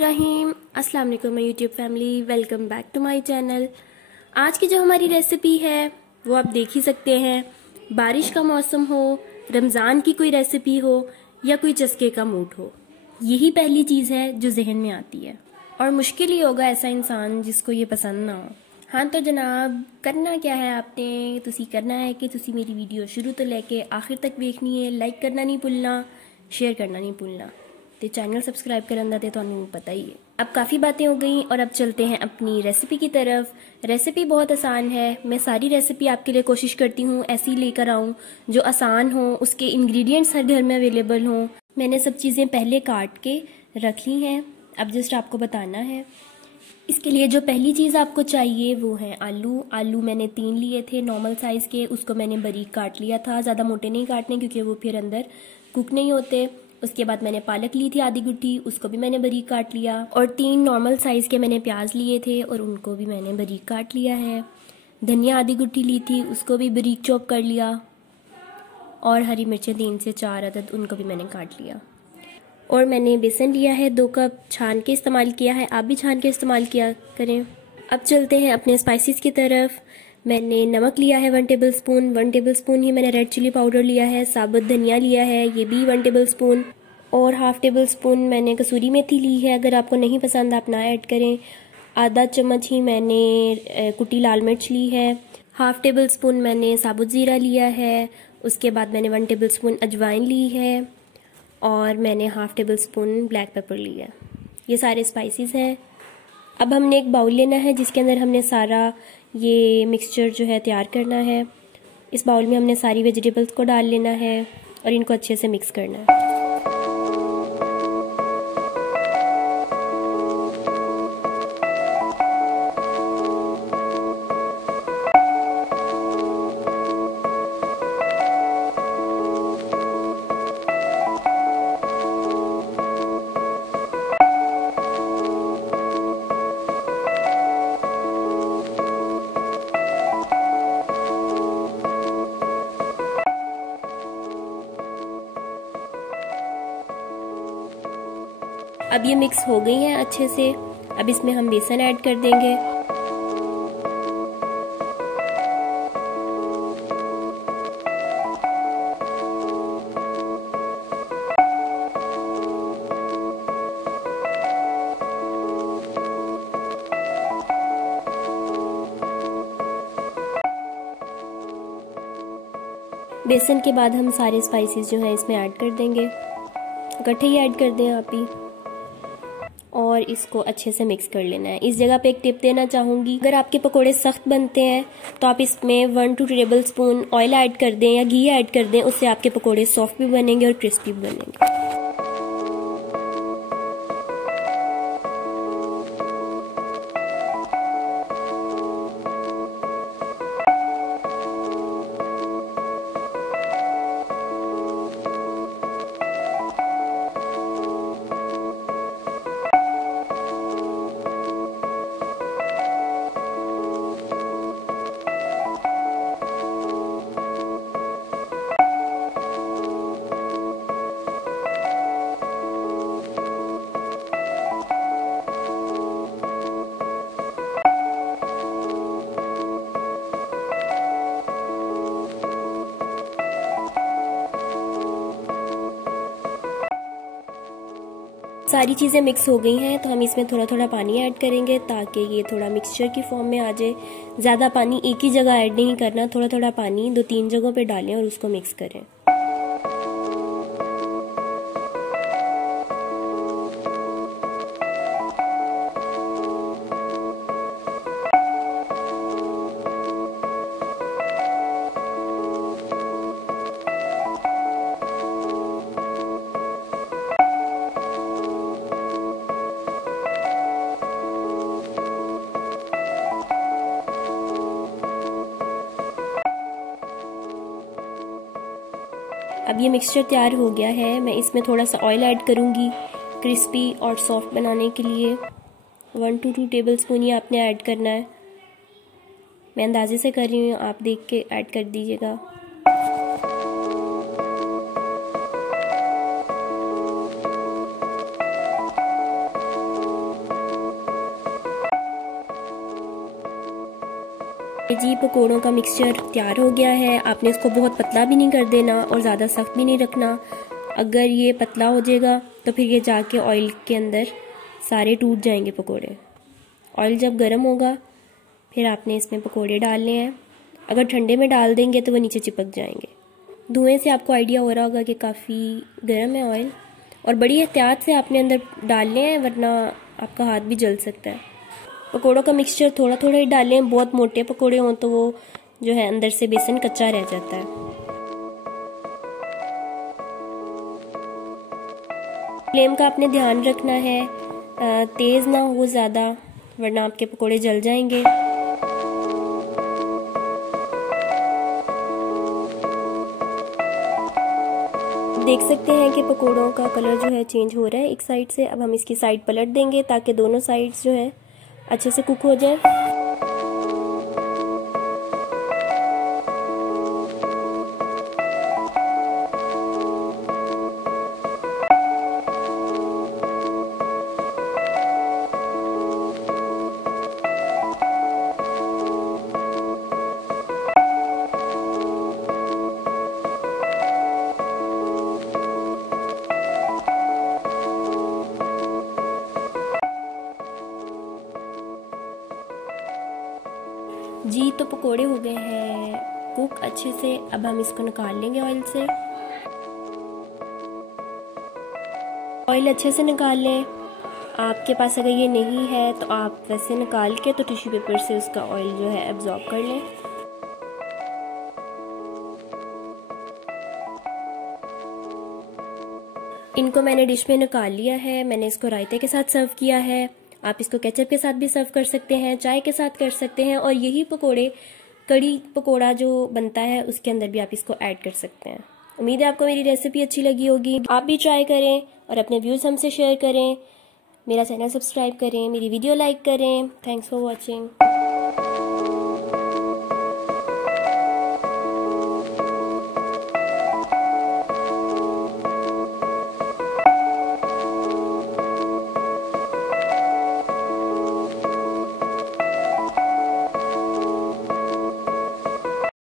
बिस्मिल्लाहिर्रहमानिर्रहीम। अस्सलाम वालेकुम my YouTube family, welcome back to my channel. आज की जो हमारी रेसिपी है वो आप देख ही सकते हैं। बारिश का मौसम हो, रमज़ान की कोई रेसिपी हो या कोई चस्के का मूड हो, यही पहली चीज़ है जो जहन में आती है। और मुश्किल ही होगा ऐसा इंसान जिसको ये पसंद ना हो। हाँ तो जनाब, करना क्या है आपने, तुसी करना है कि तुसी मेरी वीडियो शुरू तो लेके आखिर तक देखनी है। लाइक करना नहीं भूलना, शेयर करना नहीं भूलना, तो चैनल सब्सक्राइब करना तो तुहानू पता ही है। अब काफ़ी बातें हो गई और अब चलते हैं अपनी रेसिपी की तरफ। रेसिपी बहुत आसान है। मैं सारी रेसिपी आपके लिए कोशिश करती हूँ ऐसी लेकर आऊँ जो आसान हो, उसके इंग्रेडिएंट्स हर घर में अवेलेबल हों। मैंने सब चीज़ें पहले काट के रख ली हैं, अब जस्ट आपको बताना है। इसके लिए जो पहली चीज़ आपको चाहिए वो है आलू। आलू मैंने 3 लिए थे नॉर्मल साइज़ के, उसको मैंने बारीक काट लिया था। ज़्यादा मोटे नहीं काटने क्योंकि वो फिर अंदर कुक नहीं होते। उसके बाद मैंने पालक ली थी आधी गुट्ठी, उसको भी मैंने बारीक काट लिया। और 3 नॉर्मल साइज़ के मैंने प्याज लिए थे और उनको भी मैंने बारीक काट लिया है। धनिया आधी गुट्ठी ली थी, उसको भी बारीक चॉप कर लिया। और हरी मिर्चें 3 से 4 अदद, उनको भी मैंने काट लिया। और मैंने बेसन लिया है 2 कप, छान के इस्तेमाल किया है, आप भी छान के इस्तेमाल किया करें। अब चलते हैं अपने स्पाइसेस की तरफ। मैंने नमक लिया है 1 टेबल स्पून, 1 टेबल स्पून ही मैंने रेड चिली पाउडर लिया है। साबुत धनिया लिया है, ये भी 1 टेबल स्पून। और हाफ टेबल स्पून मैंने कसूरी मेथी ली है, अगर आपको नहीं पसंद आप ना ऐड करें। आधा चम्मच ही मैंने कुटी लाल मिर्च ली है। हाफ टेबल स्पून मैंने साबुत ज़ीरा लिया है। उसके बाद मैंने 1 टेबल स्पून अजवाइन ली है और मैंने half table spoon black pepper लिया। ये सारे स्पाइसेस हैं। अब हमने एक बाउल लेना है जिसके अंदर हमने सारा ये मिक्सचर जो है तैयार करना है। इस बाउल में हमने सारी वेजिटेबल्स को डाल लेना है और इनको अच्छे से मिक्स करना है। अब ये मिक्स हो गई हैं अच्छे से। अब इसमें हम बेसन ऐड कर देंगे। बेसन के बाद हम सारे स्पाइसेस जो हैं इसमें ऐड कर देंगे, इकट्ठे ही ऐड कर दें आप ही, और इसको अच्छे से मिक्स कर लेना है। इस जगह पे एक टिप देना चाहूँगी, अगर आपके पकोड़े सख्त बनते हैं तो आप इसमें 1-2 टेबल स्पून ऑयल ऐड कर दें या घी ऐड कर दें, उससे आपके पकोड़े सॉफ्ट भी बनेंगे और क्रिस्पी भी बनेंगे। सारी चीज़ें मिक्स हो गई हैं तो हम इसमें थोड़ा थोड़ा पानी ऐड करेंगे ताकि ये थोड़ा मिक्सचर की फॉर्म में आ जाए। ज़्यादा पानी एक ही जगह ऐड नहीं करना, थोड़ा थोड़ा पानी 2-3 जगहों पे डालें और उसको मिक्स करें। अब ये मिक्सचर तैयार हो गया है। मैं इसमें थोड़ा सा ऑयल ऐड करूँगी क्रिस्पी और सॉफ्ट बनाने के लिए। 1-2 टेबल स्पून ही आपने ऐड करना है। मैं अंदाजे से कर रही हूँ, आप देख के ऐड कर दीजिएगा। जी पकोड़ों का मिक्सचर तैयार हो गया है। आपने इसको बहुत पतला भी नहीं कर देना और ज़्यादा सख्त भी नहीं रखना। अगर ये पतला हो जाएगा तो फिर ये जाके ऑयल के अंदर सारे टूट जाएंगे पकोड़े। ऑयल जब गर्म होगा फिर आपने इसमें पकोड़े डालने हैं। अगर ठंडे में डाल देंगे तो वो नीचे चिपक जाएंगे। धुएं से आपको आइडिया हो रहा होगा कि काफ़ी गर्म है ऑयल, और बड़ी एहतियात से आपने अंदर डालने हैं वरना आपका हाथ भी जल सकता है। पकोड़ों का मिक्सचर थोड़ा थोड़ा ही डालें। बहुत मोटे पकोड़े हों तो वो जो है अंदर से बेसन कच्चा रह जाता है। फ्लेम का आपने ध्यान रखना है, तेज़ ना हो ज़्यादा वरना आपके पकोड़े जल जाएंगे। देख सकते हैं कि पकोड़ों का कलर जो है चेंज हो रहा है एक साइड से। अब हम इसकी साइड पलट देंगे ताकि दोनों साइड्स जो है अच्छे से कुक हो जाए। जी तो पकोड़े हो गए हैं कुक अच्छे से। अब हम इसको निकाल लेंगे ऑयल से। ऑयल अच्छे से निकाल लें। आपके पास अगर ये नहीं है तो आप वैसे निकाल के तो टिश्यू पेपर से उसका ऑयल जो है एब्जॉर्ब कर लें। इनको मैंने डिश में निकाल लिया है। मैंने इसको रायते के साथ सर्व किया है। आप इसको केचप के साथ भी सर्व कर सकते हैं, चाय के साथ कर सकते हैं, और यही पकोड़े कड़ी पकोड़ा जो बनता है उसके अंदर भी आप इसको ऐड कर सकते हैं। उम्मीद है आपको मेरी रेसिपी अच्छी लगी होगी। आप भी ट्राई करें और अपने व्यूज़ हमसे शेयर करें। मेरा चैनल सब्सक्राइब करें, मेरी वीडियो लाइक करें। Thanks for watching.